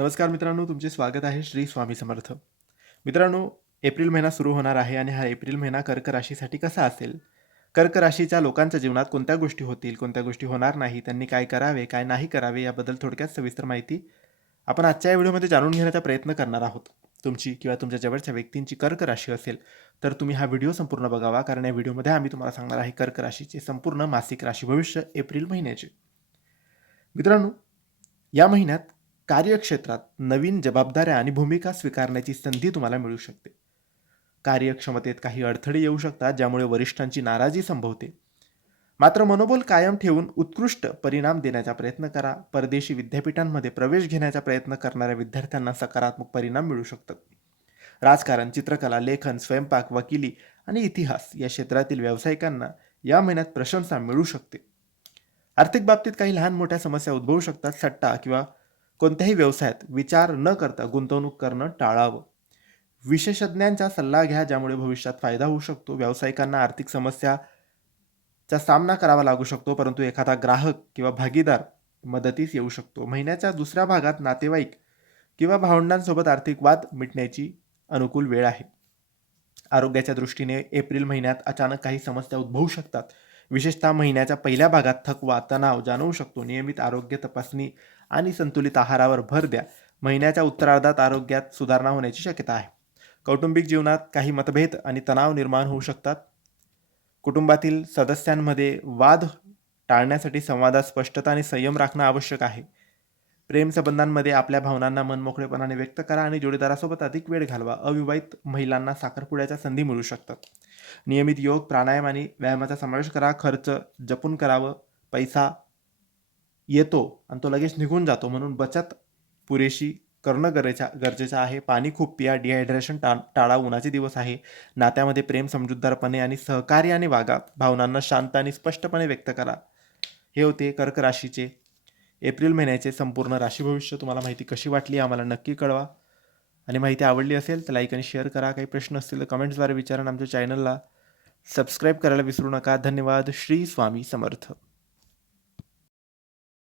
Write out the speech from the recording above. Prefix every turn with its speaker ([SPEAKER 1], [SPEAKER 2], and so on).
[SPEAKER 1] नमस्कार मित्रांनो तुमचे स्वागत आहे श्री स्वामी समर्थ. मित्रांनो एप्रिल महिना सुरू होणार आहे आणि हा एप्रिल महिना कर्क राशीसाठी कसा असेल? कर्क राशीच्या लोकांच्या जीवनात कोणत्या गोष्टी होतील कोणत्या गोष्टी होणार नाही त्यांनी काय करावे काय नाही करावे याबद्दल थोडक्यात सविस्तर माहिती आपण आजच्या व्हिडिओमध्ये जाणून घेण्याचा प्रयत्न करणार आहोत. तुमची किंवा तुमच्या जवळच्या व्यक्तींची कर्क राशी असेल तर तुम्ही हा व्हिडिओ संपूर्ण बघावा कारण या व्हिडिओमध्ये आम्ही तुम्हाला सांगणार आहे कर्क राशीचे संपूर्ण मासिक राशी भविष्य एप्रिल महिन्याचे. मित्रांनो या महिन्यात कार्यक्षेत्रात नवीन जबाबदाऱ्या आणि भूमिका स्वीकारण्याची संधी तुम्हाला मिळू शकते. कार्यक्षमतेत काही अडथळे येऊ शकतात ज्यामुळे वरिष्ठांची नाराजी संभवते. मात्र मनोबल कायम ठेवून उत्कृष्ट परिणाम देण्याचा प्रयत्न करा. परदेशी विद्यापीठांमध्ये प्रवेश घेण्याचा प्रयत्न करणाऱ्या विद्यार्थ्यांना सकारात्मक परिणाम मिळू शकतात. राजकारण चित्रकला लेखन स्वयंपाक वकिली आणि इतिहास या क्षेत्रातील व्यावसायिकांना या महिन्यात प्रशंसा मिळू शकते. आर्थिक बाबतीत काही लहान मोठ्या समस्या उद्भवू शकतात. सट्टा किंवा कोणत्याही व्यवसायात विचार न करता गुंतवणूक करणं टाळावं. विशेषज्ञांचा सल्ला घ्या ज्यामुळे भविष्यात फायदा होऊ शकतो. व्यावसायिकांना आर्थिक समस्याचा सामना करावा लागू शकतो परंतु एखादा ग्राहक किंवा भागीदार मदतीस येऊ शकतो. महिन्याच्या दुसऱ्या भागात नातेवाईक किंवा भावंडांसोबत आर्थिक वाद मिटण्याची अनुकूल वेळ आहे. आरोग्याच्या दृष्टीने एप्रिल महिन्यात अचानक काही समस्या उद्भवू शकतात. विशेषतः महिन्याच्या पहिल्या भागात थकवा तणाव जाणवू शकतो. नियमित आरोग्य तपासणी आणि संतुलित आहारावर भर द्या. महिन्याच्या उत्तरार्धात आरोग्यात सुधारणा होण्याची शक्यता आहे. कौटुंबिक जीवनात काही मतभेद आणि तणाव निर्माण होऊ शकतात. कुटुंबातील सदस्यांमध्ये वाद टाळण्यासाठी संवादात स्पष्टता आणि संयम राखणं आवश्यक आहे. प्रेमसंबंधांमध्ये आपल्या भावनांना मनमोकळेपणाने व्यक्त करा आणि जोडीदारासोबत अधिक वेळ घालवा. अविवाहित महिलांना साखरपुड्याच्या संधी मिळू शकतात. नियमित योग प्राणायाम आणि व्यायामाचा समावेश करा. खर्च जपून करावं. पैसा येतो आणि तो लगेच निघून जातो म्हणून बचत पुरेशी करणं गरजेच्या गरजेचं आहे. पाणी खूप पिया. डिहायड्रेशन टा टाळा उन्हाचे दिवस आहे. नात्यामध्ये प्रेम समजूतदारपणे आणि सहकार्याने वागा. भावनांना शांत आणि स्पष्टपणे व्यक्त करा. हे होते कर्क राशीचे एप्रिल महिन्याचे संपूर्ण राशी भविष्य तुम्हाला माहिती कशी वाटली आम्हाला नक्की कळवा. आणि माहिती आवडली असेल तर लाईक आणि शेअर करा. काही प्रश्न असतील तर कमेंट्सद्वारे विचारा आमच्या चॅनलला सबस्क्राईब करायला विसरू नका. धन्यवाद. श्री स्वामी समर्थ.